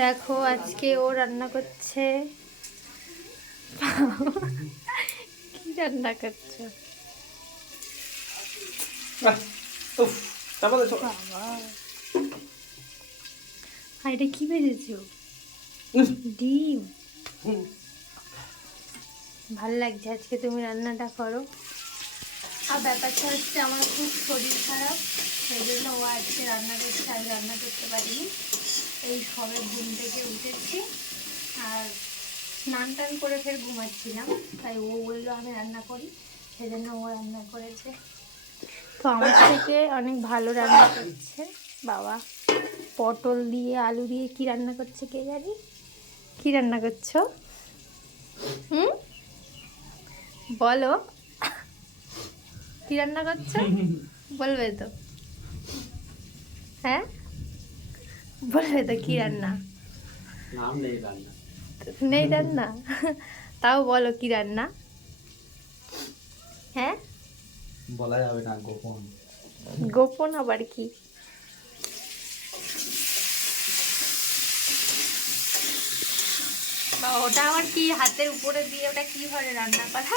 দেখো আজকে ও রান্না করছে। কি রান্না করছো উফ, তারপরে বাবা? এটা কি ভেজেছো? ডিম। ভাল লাগছে আজকে তুমি রান্নাটা করো। আর ব্যাপারটা হচ্ছে আমার খুব শরীর খারাপ, সেই জন্য ও আজকে রান্না করছে, আমি রান্না করতে পারিনি। এই সবে ঘুম থেকে উঠেছি আর স্নান টান করে ফের ঘুমাচ্ছিলাম, তাই ও বললো আমি রান্না করি, সেই জন্য ও রান্না করেছে। তো আমার থেকে অনেক ভালো রান্না করছে বাবা। পটল দিয়ে আলু দিয়ে কি রান্না করছে কে জানি। কি রান্না করছো? হুম, বলো কি রান্না করছো, বলবে তো? হ্যাঁ, বলবে তো কি রান্না? নাম নেই রান্না। নেই রান্না? তাও বলো কি রান্না। হ্যাঁ, বলা যাবে না, গোপন। গোপন আবার কি? বা ওটা আবার কি হাতের উপরে দিয়ে ওটা কি ধরে রান্না করা?